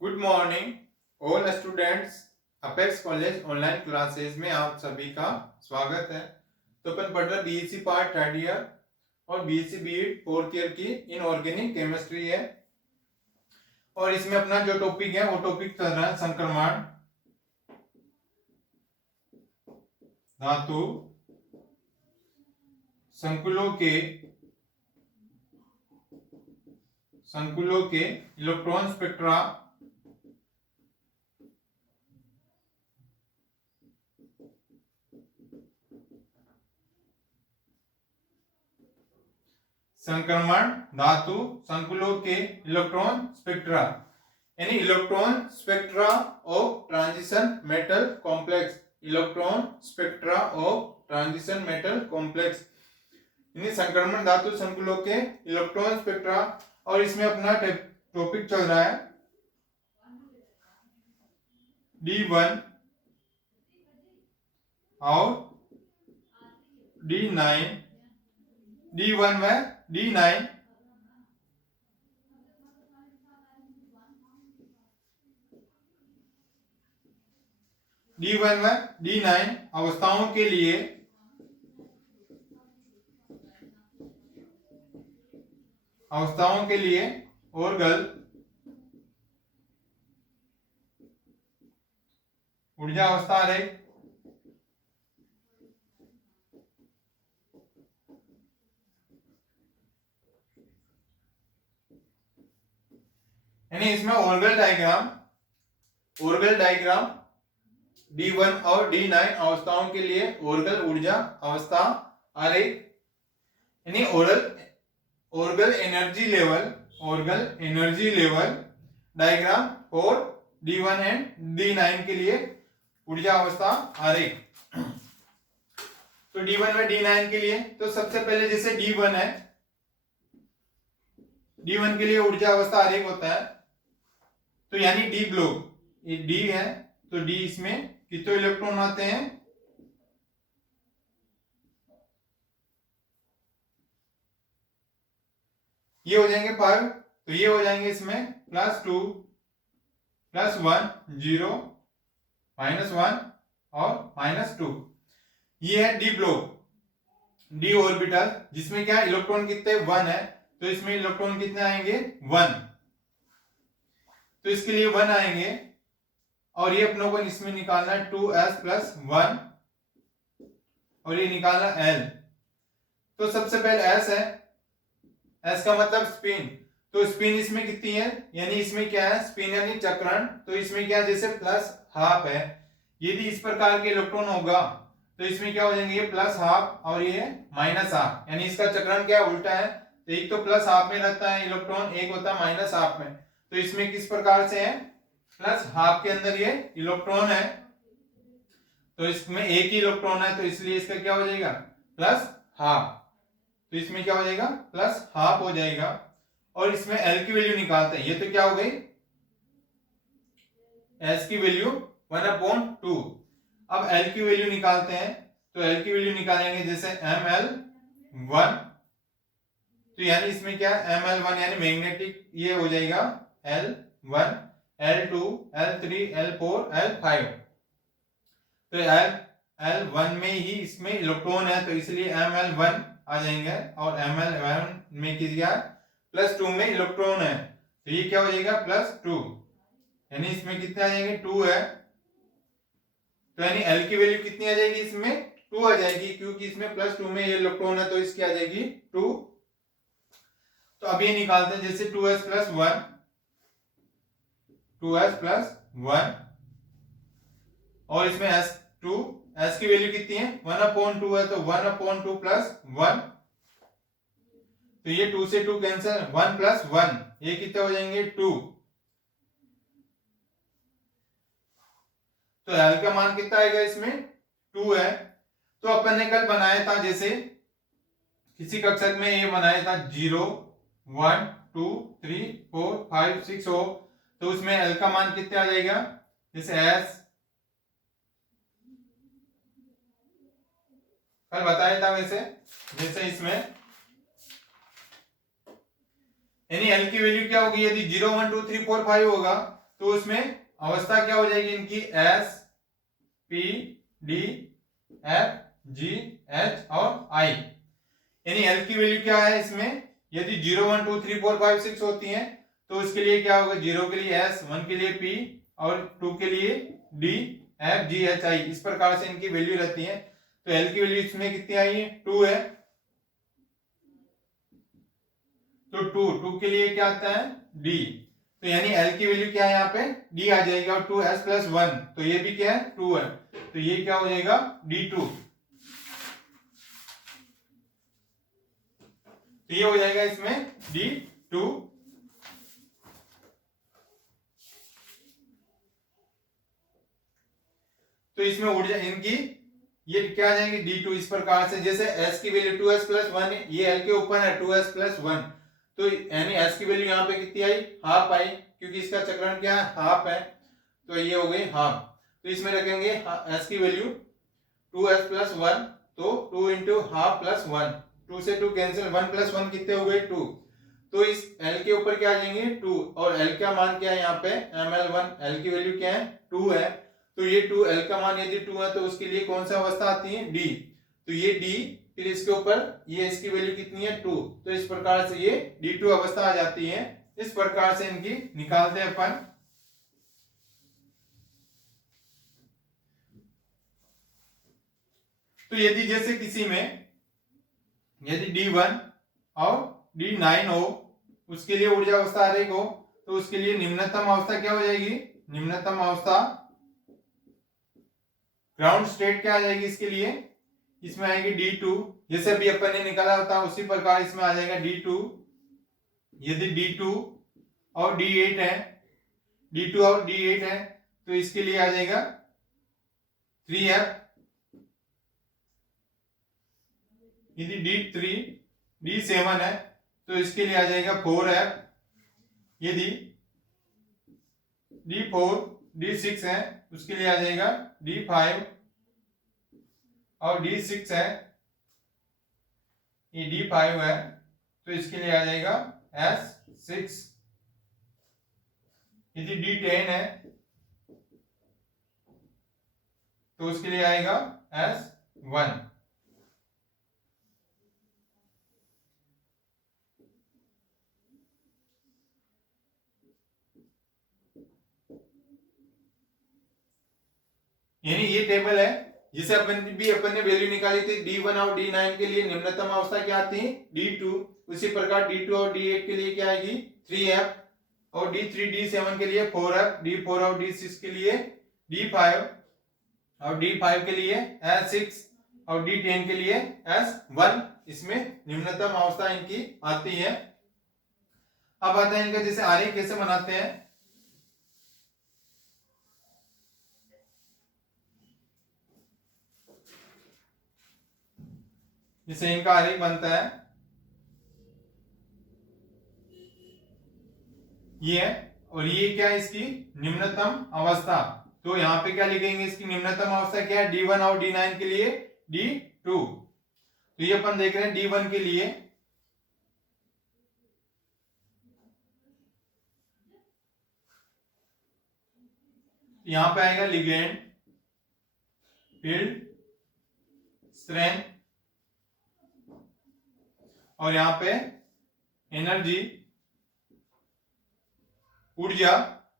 Good morning all students. Apex college online classes में आप सभी का स्वागत है। तो अपन पढ़ रहे बीएससी पार्ट थर्ड ईयर और बीएससी बीएड फोर्थ ईयर की इनऑर्गेनिक केमिस्ट्री है। और इसमें अपना जो टॉपिक है वो टॉपिक चल रहा है संक्रमण धातु संकुलों के इलेक्ट्रॉन स्पेक्ट्रा संक्रमण धातु संकुलों के इलेक्ट्रॉन स्पेक्ट्रा यानी electron spectra of transition metal complex. Electron spectra of transition metal complex यानी संक्रमण धातु संकुलों के इलेक्ट्रॉन स्पेक्ट्रा। और इसमें अपना टॉपिक चल रहा है D1 और D9 D1 व D9 D1 व D9 अवस्थाओं के लिए ऑर्गल ऊर्जा अवस्था आरेख यानी इसमें ऑर्गल डायग्राम D1 और D9 अवस्थाओं के लिए ऑर्गल ऊर्जा अवस्था आरेख यानी Orgel energy level diagram for D1 and D9 के लिए ऊर्जा अवस्था आरेख। तो D1 व D9 के लिए तो सबसे पहले जैसे D1 है, D1 के लिए ऊर्जा अवस्था आरेख होता है तो यानी D ब्लॉक, ये D है तो D इसमें कितने इलेक्ट्रॉन आते हैं, ये हो जाएंगे 5, तो ये हो जाएंगे इसमें +2 +1 0 -1 और -2। ये है डी ब्लॉक, डी ऑर्बिटल जिसमें क्या इलेक्ट्रॉन कितने 1 है तो इसमें इलेक्ट्रॉन कितने आएंगे 1, तो इसके लिए 1 आएंगे। और ये अपनों को इसमें निकालना है 2s+1 और ये निकालना L। तो सबसे पहले S है, S का मतलब स्पिन, तो स्पिन इसमें कितनी है यानी इसमें क्या है स्पिन यानी चक्रण, तो इसमें क्या जैसे +12 है, यदि इस प्रकार के इलेक्ट्रॉन होगा तो इसमें क्या हो जाएंगे ये +12 और ये -12 यानी इसका चक्रण क्या उल्टा है, तो एक तो +12 में रहता है इलेक्ट्रॉन, एक होता है -12 में। तो इसमें किस प्रकार से है +12 के अंदर ये इलेक्ट्रॉन है तो इसमें एक ही इलेक्ट्रॉन है तो इसलिए इसका क्या हो जाएगा +12, तो इसमें क्या हो जाएगा +12 हो जाएगा। और इसमें L की वैल्यू निकालते हैं, ये तो क्या हो गई S की वैल्यू 1/2। अब L की वैल्यू निकालते हैं तो L की वैल्यू निकालेंगे जैसे ml1, तो यानी इसमें क्या ml1 यानी मैग्नेटिक ये हो जाएगा L1 L2 L3 L4 L5, तो L1 में ही इसमें इलेक्ट्रॉन है तो इसलिए ml1 आ जाएंगे और ml1 में किया +2 में इलेक्ट्रॉन है तो ये क्या हो जाएगा +2 यानी इसमें कितने आ जाएंगे 2 है, तो यानी L की वैल्यू कितनी आ जाएगी इसमें 2 आ जाएगी क्योंकि इसमें +2 में ये इलेक्ट्रॉन है तो इसकी आ जाएगी 2। तो अब ये निकालते हैं जैसे 2s+1 और इसमें S की वैल्यू कितनी है 1/2 है तो 1/2 +1, तो ये 2 से 2 कैंसिल, 1 + 1 ये कितने हो जाएंगे 2, तो L का मान कितना आएगा इसमें 2 है। तो अपन ने कल बनाया था जैसे किसी कक्षक में ये बनाया था 0 1 2 3 4 5 6 हो, तो उसमें L का मान कितना आ जाएगा जैसे S कल बताया था वैसे, जैसे इसमें यानी L की वैल्यू क्या होगी यदि 0 1 2 3 4 5 होगा तो उसमें अवस्था क्या हो जाएगी इनकी, S P D F G H और आई। यानी एल की वैल्यू क्या है इसमें, यदि 0 1 2 3 4 5 6 होती है तो उसके लिए क्या होगा, 0 के लिए एस, 1 के लिए पी और 2 के लिए D F G H I. इस प्रकार से इनकी वैल्यू रहती है। तो एल की वैल्यू इसमें कितनी आई है, 2 है। तो 2 के लिए क्या आता है, डी। तो यानी एल की वैल्यू क्या है यहाँ पे, डी आ जाएगी। और 2s + 1, तो ये भी क्या है, 2 है। तो ये क्या हो जाएगा, D2। तो ये हो जाएगा इसमें D2। तो इसमें ऊर्जा इनकी ये क्या आ जाएगी, D2। इस प्रकार से जैसे s की वैल्यू 2s + 1, ये l के ऊपर है 2s + 1, तो यानी s की वैल्यू यहाँ पे कितनी आई, हाफ आई, क्योंकि इसका चक्रण क्या है, हाफ है। तो ये हो गई हाफ। तो इसमें रखेंगे s की वैल्यू 2s + 1, तो 2 × हाफ + 1, 2 से 2 कैंसिल, 1 + 1 कितने हो गए, 2। तो इस l के ऊपर क्या आ जाएंगे, 2, और l का मान क्या है यहाँ पे, ml1, l की वैल्यू क्या है, 2 है। तो ये 2, l का मान यदि 2 है तो उसके लिए कौन सा अवस्था आती है, d। तो ये d, फिर इसके ऊपर ये इसकी वैल्यू कितनी है, 2। तो इस प्रकार से ये D2 अवस्था आ जाती है। इस प्रकार से इनकी निकालते हैं अपन। तो यदि जैसे किसी में यदि D1 और D9 हो, उसके लिए ऊर्जा अवस्था आरेख हो, तो उसके लिए निम्नतम अवस्था क्या हो जाएगी, निम्नतम अवस्था ग्राउंड स्टेट क्या आ जाएगी इसके लिए, इसमें आएगी D2। जैसे अभी अपन ने निकाला था उसी प्रकार इसमें आ जाएगा D2। यदि D2 और D8 है, D2 और D8 है, तो इसके लिए आ जाएगा 3F। यदि D3 D7 है तो इसके लिए आ जाएगा 4F। यदि D4 D6 है उसके लिए आ जाएगा D5, और D6 है, ये D5 है तो इसके लिए आ जाएगा S6। यदि D10 है तो उसके लिए आएगा S1। यानी ये टेबल है जिसे अपन ने वैल्यू निकाली थी D1 और D9 के लिए निम्नतम अवस्था क्या आती है, D2। उसी प्रकार D2 और D8 के लिए क्या आएगी, 3F, और D3 D7 के लिए 4F, D4 और D6 के लिए D5, और D5 के लिए S6, और D10 के लिए S1। इसमें निम्नतम अवस्था इनकी आती है। अब आता है इनका जैसे आरेख कैसे बनाते हैं। जैसे इनका आरेख बनता है ये है, और ये क्या है इसकी निम्नतम अवस्था। तो यहाँ पे क्या लिखेंगे, इसकी निम्नतम अवस्था क्या है, D1 और D9 के लिए D2। तो ये अपन देख रहे हैं D1 के लिए, यहाँ पे आएगा लिगेंड, फील्ड स्ट्रेंथ, और यहाँ पे एनर्जी ऊर्जा,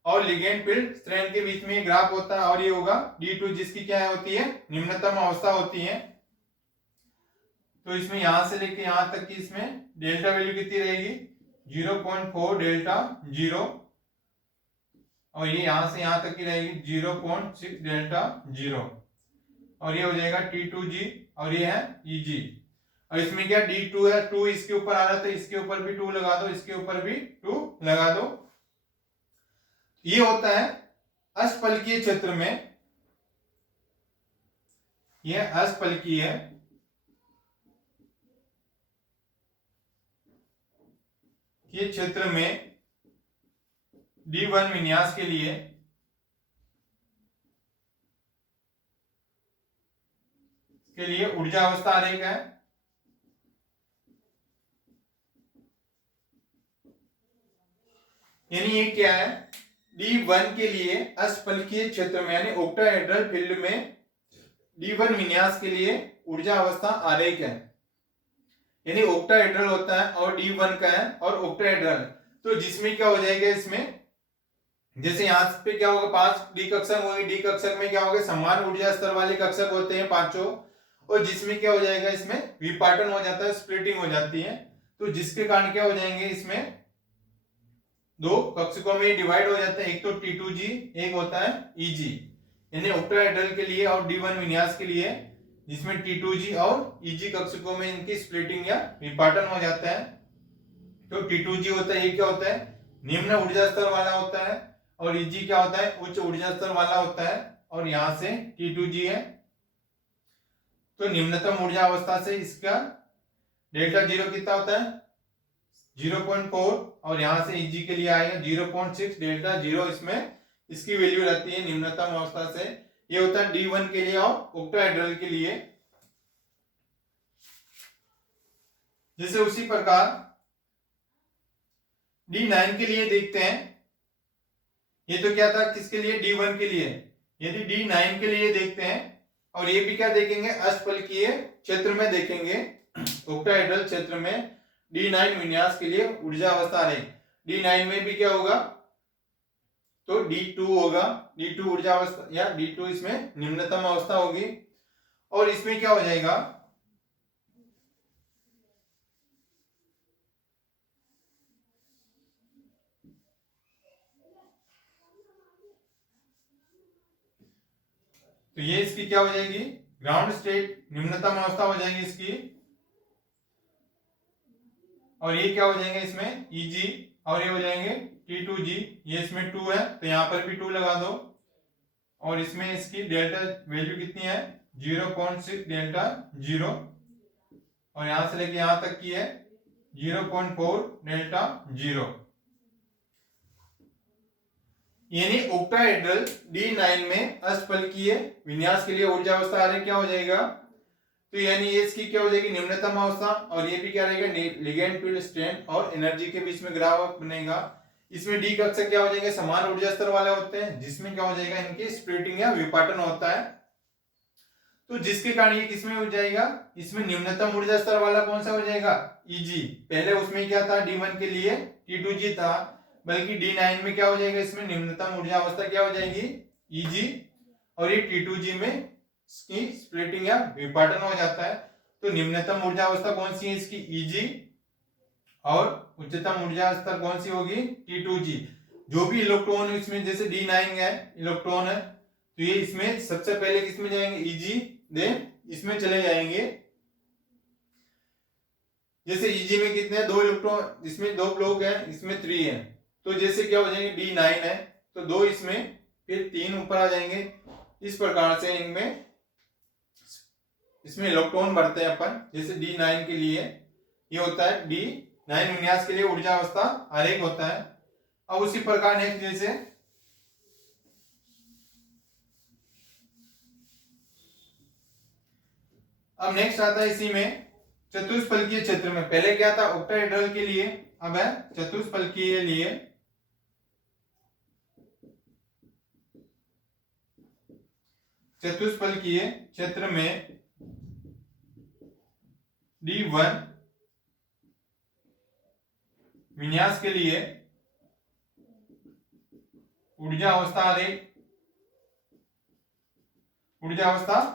और लिगेंड फील्ड स्ट्रेंथ के बीच में ग्राफ होता है, और ये होगा D2 जिसकी क्या होती है, निम्नतम अवस्था होती है। तो इसमें यहां से लेके यहां तक की इसमें डेल्टा वैल्यू कितनी रहेगी, 0.4 डेल्टा 0, और ये यहां से यहां तक की रहेगी 0.6 डेल्टा 0, और ये हो जाएगा T2G, और ये है EG। और इसमें क्या D2 है, 2 इसके ऊपर आ रहा था, इसके ऊपर भी 2 लगा दो, इसके ऊपर भी 2 लगा दो। ये होता है अष्टफलकीय क्षेत्र में, यह अष्टफलकीय है। ये क्षेत्र में D1 विन्यास के लिए ऊर्जा अवस्था आरेख है। यानी ये क्या है, D1 के लिए अष्टफलकीय क्षेत्र में यानी ऑक्टाहेड्रल फील्ड में D1 विन्यास के लिए ऊर्जा अवस्था आरेख है, यानी ऑक्टाहेड्रल होता है और D1 का है और ऑक्टाहेड्रल, तो जिसमें क्या हो जाएगा, इसमें जैसे यहाँ पे क्या होगा, 5 डी कक्षक होंगे, डी कक्षक में क्या होगा, समान ऊर्जा स्तर वाले कक्षक होते हैं पांचों, और जिसमें क्या हो जाएगा, इसमें विपाटन हो जाता है, स्प्लिटिंग हो जाती है, तो जिसके कारण क्या हो जाएंगे, इसमें दो कक्षकों में डिवाइड हो जाते हैं, एक तो T2G, एक होता है EG, यानी ऑक्टाहेड्रल के लिए और D1 विन्यास के लिए, जिसमें T2G और EG कक्षकों में इनकी स्प्लिटिंग या विपाटन हो जाता है। तो T2G होता है, ये क्या होता है, निम्न ऊर्जा स्तर वाला होता है, और EG क्या होता है, उच्च ऊर्जा स्तर वाला होता है, और यहां से T2G है, तो निम्नतम ऊर्जा अवस्था से इसका डेल्टा जीरो कितना होता है, 0.4, और यहां से EG के लिए आएगा 0.6 डेल्टा जीरो, इसमें इसकी वैल्यू रहती है निम्नतम अवस्था से। ये होता है D1 के लिए और ऑक्टाहेड्रल के लिए। जैसे उसी प्रकार D9 के लिए देखते हैं, ये तो क्या था, किसके लिए, D1 के लिए। यदि D9 के लिए देखते हैं, और ये भी क्या देखेंगे, अष्टफलकीय क्षेत्र में देखेंगे, ऑक्टाहेड्रल क्षेत्र में D9 विन्यास के लिए ऊर्जा अवस्था आरेख, D9 में भी क्या होगा, तो D2 होगा, D2 ऊर्जा अवस्था या D2 इसमें निम्नतम अवस्था होगी, और इसमें क्या हो जाएगा, तो ये इसकी क्या हो जाएगी, ग्राउंड स्टेट निम्नतम अवस्था हो जाएगी इसकी, और ये क्या हो जाएंगे इसमें EG, और ये हो जाएंगे T2G, ये इसमें 2 है तो यहां पर भी 2 लगा दो, और इसमें इसकी डेल्टा वैल्यू कितनी है, 0.6 डेल्टा जीरो, और यहां से लेके यहां तक की है 0.4 डेल्टा जीरो, यानी ऑक्टाहेड्रल D9 में अष्टफलकीय विन्यास के लिए ऊर्जा अवस्था आरेख क्या हो जाएगा, तो यानी ये इसकी क्या हो जाएगी, निम्नतम अवस्था, और ये भी क्या रहेगा, लिगेंड फील्ड स्ट्रेंथ और एनर्जी के बीच में ग्राफ बनेगा। इसमें डी कक्षक क्या हो जाएंगे, समान ऊर्जा स्तर वाले होते हैं, जिसमें क्या हो जाएगा, इनकी स्प्लिटिंग या विपाटन होता है, तो जिसके कारण ये किसमें हो जाएगा, इसमें निम्नतम ऊर्जा स्तर वाला कौन सा हो जाएगा, EG। पहले उसमें क्या था, D1 के लिए T2G था, बल्कि D9 में क्या हो जाएगा, इसमें निम्नतम ऊर्जा अवस्था क्या हो जाएगी, EG, और ये T2G में इसकी स्प्लिटिंग या विपाटन हो जाता है। तो निम्नतम ऊर्जा अवस्था कौन सी है इसकी, EG, और उच्चतम ऊर्जा स्तर कौन सी होगी, T2G। जो भी इलेक्ट्रॉन इसमें, जैसे D9 है इलेक्ट्रॉन है, तो ये इसमें सबसे पहले किसमें जाएंगे, EG, देन इसमें चले जाएंगे। जैसे EG में कितने हैं, 2 इलेक्ट्रॉन, इसमें 2 ब्लॉक है, इसमें 3 है, तो जैसे क्या हो जाएंगे, D9 है तो 2 इसमें, फिर 3 ऊपर आ जाएंगे, इस प्रकार से इनमें इसमें इलेक्ट्रॉन बढ़ते हैं अपन। जैसे D9 के लिए ये होता है, D9 विन्यास के लिए ऊर्जा अवस्था आरेख होता है। अब उसी प्रकार नेक्स्ट, जैसे अब नेक्स्ट आता है इसी में चतुष्फलकीय क्षेत्र में, पहले क्या था ऑक्टाहेड्रल के लिए, अब है चतुष्फलकीय लिए। चतुष्फलकीय क्षेत्र में D1 विन्यास के लिए ऊर्जा अवस्था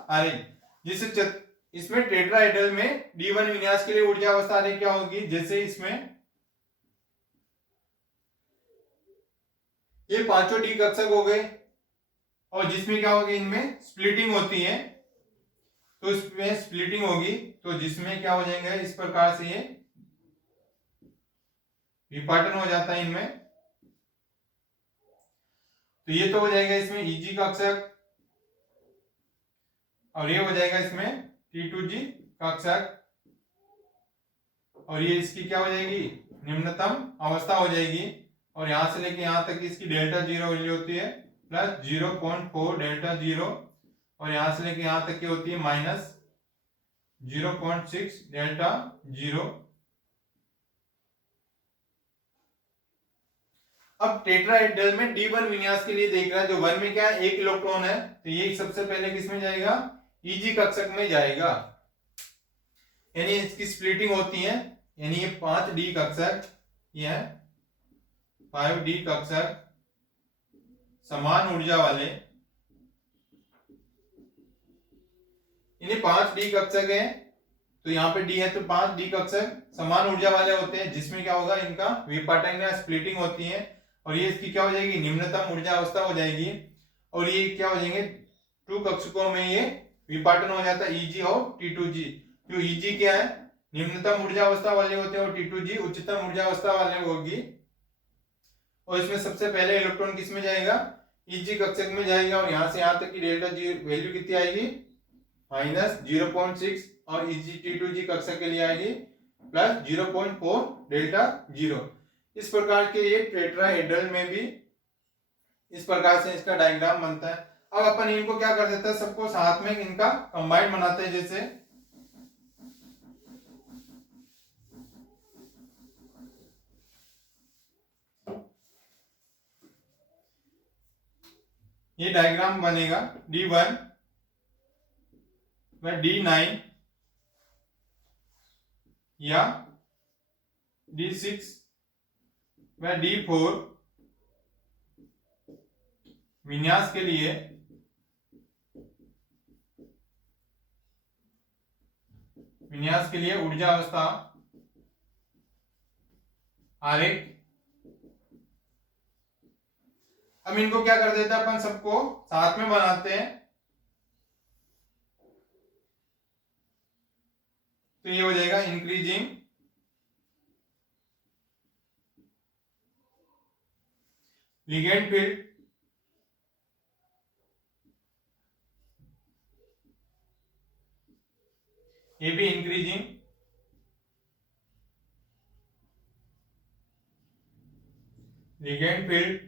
आरेख, जिसे इसमें टेट्राहेड्रल में D1 विन्यास के लिए ऊर्जा अवस्था आरेख क्या होगी, जैसे इसमें ये पांचों डी कक्षक हो गए, और जिसमें क्या होगी, इनमें स्प्लिटिंग होती है, तो इसमें स्प्लिटिंग होगी, तो जिसमें क्या हो जाएंगे, इस प्रकार से ये विपाटन हो जाता है इनमें, तो ये तो हो जाएगा इसमें EG कक्षक, और ये हो जाएगा इसमें T2G कक्षक, और ये इसकी क्या हो जाएगी, निम्नतम अवस्था हो जाएगी, और यहां से लेके यहां तक इसकी डेल्टा जीरो वैल्यू होती है प्लस 0.4 डेल्टा जीरो, और यहां से लेके यहां तक की होती है माइनस 0.6 डेल्टा जीरो। अब टेट्राहेड्रल में D1 विन्यास के लिए देख रहा है, जो 1 में क्या है, 1 इलेक्ट्रॉन है, तो ये सबसे पहले किस में जाएगा, Eg कक्षक में जाएगा, यानी इसकी स्प्लिटिंग होती है, यानी ये 5D कक्षक, ये है 5D कक्षक समान ऊर्जा वाले, इन्हें 5D कक्षक है, तो यहाँ पे D है तो 5D कक्षक समान ऊर्जा वाले होते हैं, जिसमें क्या होगा, इनका विपाटन या स्प्लिटिंग होती है, और ये इसकी क्या हो जाएगी, निम्नतम ऊर्जा अवस्था हो जाएगी, और ये क्या हो जाएंगे, 2 कक्षकों में ये विपाटन हो जाता है, Eg और T2G। जो Eg क्या है, निम्नतम ऊर्जा अवस्था वाले होते हैं, और T2G उच्चतम ऊर्जा अवस्था वाले होगी, और इसमें सबसे पहले इलेक्ट्रॉन किस में जाएगा, Eg कक्षक में जाएगा, और यहाँ से यहाँ तक की डेल्टा जी वैल्यू कितनी आएगी, -0.6, और Eg-T2G कक्षक के लिए आएगी +0.4 डेल्टा 0। इस प्रकार के ये टेट्राहेड्रल में भी इस प्रकार से इसका डायग्राम बनता है। अब अपन इनको क्या कर देते हैं, सबको साथ में इनका कंबाइन बनाते हैं, जैसे ये डायग्राम बनेगा D1 व D9 या D6 व D4 विन्यास के लिए ऊर्जा अवस्था आरेख। अब इनको क्या कर देते हैं, अपन सबको साथ में बनाते हैं, तो ये हो जाएगा इंक्रीजिंग लिगेंड फील्ड, ये भी इंक्रीजिंग लिगेंड फील्ड,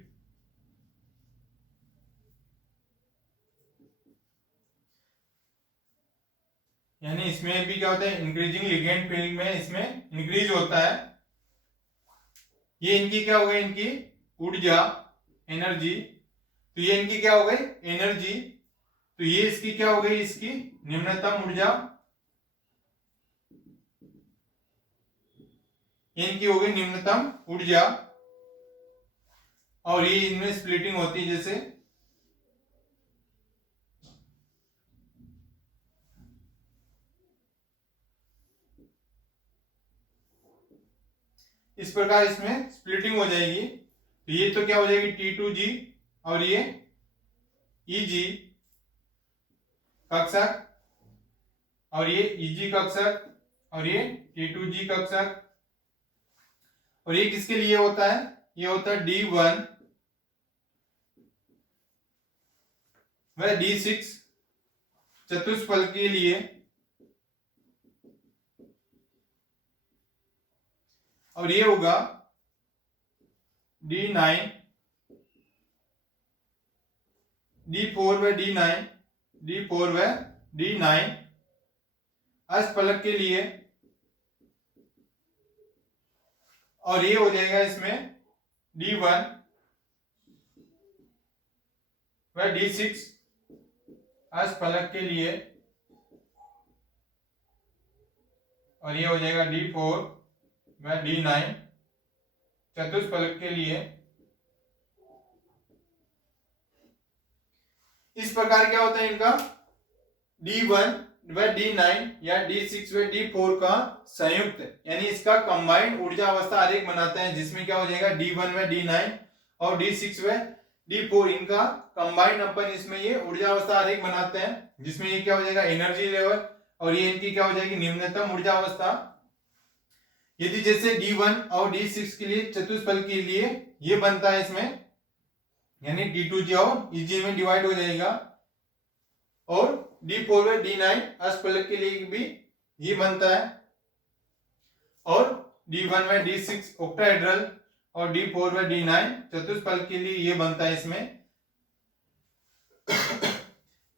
यानी इसमें भी क्या होता है, इंक्रीजिंग लिगेंड फील्ड में इसमें इंक्रीज होता है। ये इनकी क्या हो गई, इनकी ऊर्जा एनर्जी, तो ये इनकी क्या हो गई, एनर्जी, तो ये इसकी क्या हो गई, इसकी निम्नतम ऊर्जा, ये इनकी हो गई निम्नतम ऊर्जा, और ये इनमें स्प्लिटिंग होती है, जैसे इस प्रकार इसमें स्प्लिटिंग हो जाएगी, तो ये तो क्या हो जाएगी T2G, और ये Eg कक्षक, और ये Eg कक्षक, और ये T2G कक्षक, और ये किसके लिए होता है, ये होता है D1 व D6 चतुष्फलक के लिए, और ये होगा D9 D4 व D9 अष्टफलक के लिए, और ये हो जाएगा इसमें D1 व D6 अष्टफलक के लिए, और ये हो जाएगा D4 व D9 चतुष्फलक के लिए। इस प्रकार क्या होता है इनका, D1 व D9 या D6 व D4 का संयुक्त, यानी इसका कंबाइंड ऊर्जा अवस्था आरेख बनाते हैं, जिसमें क्या हो जाएगा D1 व D9 और D6 व D4, इनका कंबाइंड अपन इसमें ये ऊर्जा अवस्था आरेख बनाते हैं, जिसमें ये क्या हो जाएगा एनर्जी लेवल, और ये इनकी क्या हो जाएगी निम्नतम ऊर्जा अवस्था। यदि जैसे D1 और D6 के लिए चतुष्फलक के लिए ये बनता है इसमें, यानी T2G और Eg में डिवाइड हो जाएगा, और D4 व D9 अष्टफलक के लिए भी ये बनता है, और D1 व D6 ऑक्टाहेड्रल और D4 व D9 चतुष्फलक के लिए ये बनता है इसमें।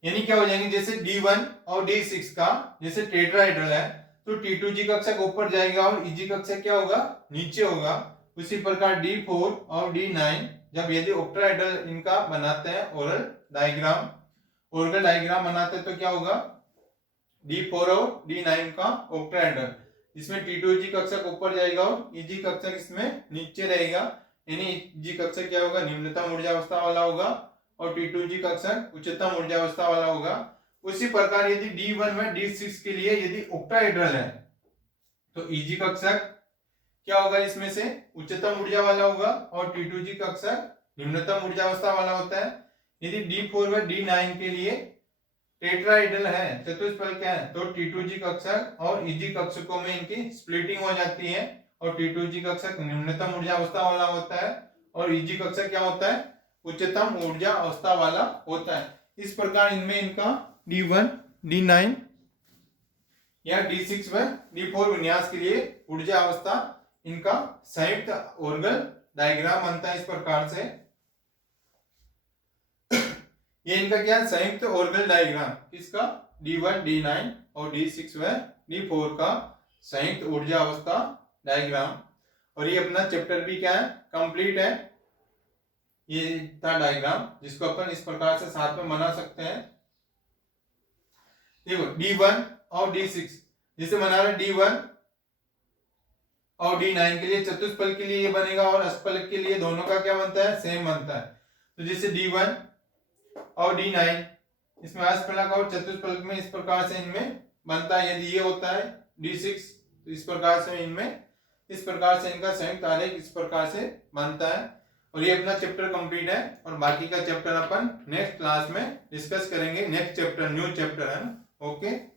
यानी क्या हो जाएंगे, जैसे D1 और D6 का जैसे टेट्राहेड्रल है, तो T2G कक्षक ऊपर जाएगा और Eg कक्षक क्या होगा, नीचे होगा, उसी प्रकार D4 और D9 जब यदि ऑक्टाहेड्रल इनका बनाते हैं ओरल डायग्राम बनाते हैं तो क्या होगा, D4 और D9 का ऑक्टाहेड्रल, इसमें T2G कक्षक ऊपर जाएगा और EG कक्षक इसमें नीचे रहेगा, यानी EG कक्षक क्या होगा, निम्नतम ऊर्जा अवस्था वाला होगा और T2G कक्षक उच्चतम ऊर्जा अवस्था वाला होगा। उसी प्रकार यदि D1 व D6 के लिए यदि ऑक्टाहेड्रल है तो EG कक्षक क्या होगा, इसमें से उच्चतम ऊर्जा वाला होगा और T2G कक्षक निम्नतम ऊर्जा अवस्था वाला होता है। यदि D4 व D9 के लिए टेट्राहेड्रल है, चतुष्फलक है, तो T2G कक्षक और EG कक्षकों में इनकी स्प्लिटिंग हो जाती है और T2G कक्षक निम्नतम ऊर्जा अवस्था वाला होता है और EG कक्षक क्या होता है, उच्चतम ऊर्जा अवस्था वाला होता है। इस प्रकार इनमें इनका D1, D9 या D6 व D4 विन्यास के लिए ऊर्जा अवस्था इनका संयुक्त ऑर्गल डायग्राम बनता है इस प्रकार से। ये इनका क्या है, संयुक्त ऑर्गल डायग्राम, किसका, D1, D9 और D6 व D4 का संयुक्त ऊर्जा अवस्था डायग्राम। और ये अपना चैप्टर भी क्या है, कंप्लीट है। ये था डायग्राम जिसको अपन इस प्रकार से साथ में बना सकते हैं। देखो D1 और D6 जिसे बना रहे D1 और D9 के लिए चतुष्फलक के लिए ये बनेगा और अष्टफलक के लिए दोनों का क्या बनता है, सेम बनता है। तो जैसे D1 और D9 इसमें अष्टफलक और चतुष्फलक में इस प्रकार से इनमें बनता है। यदि ये होता है D6 तो इस प्रकार से इनमें इस प्रकार से इनका संयुक्त आरेख इस प्रकार से बनता है। और ये अपना चैप्टर कंप्लीट है और बाकी का चैप्टर अपन नेक्स्ट क्लास में डिस्कस करेंगे। नेक्स्ट चैप्टर न्यू चैप्टर है ना। ओके।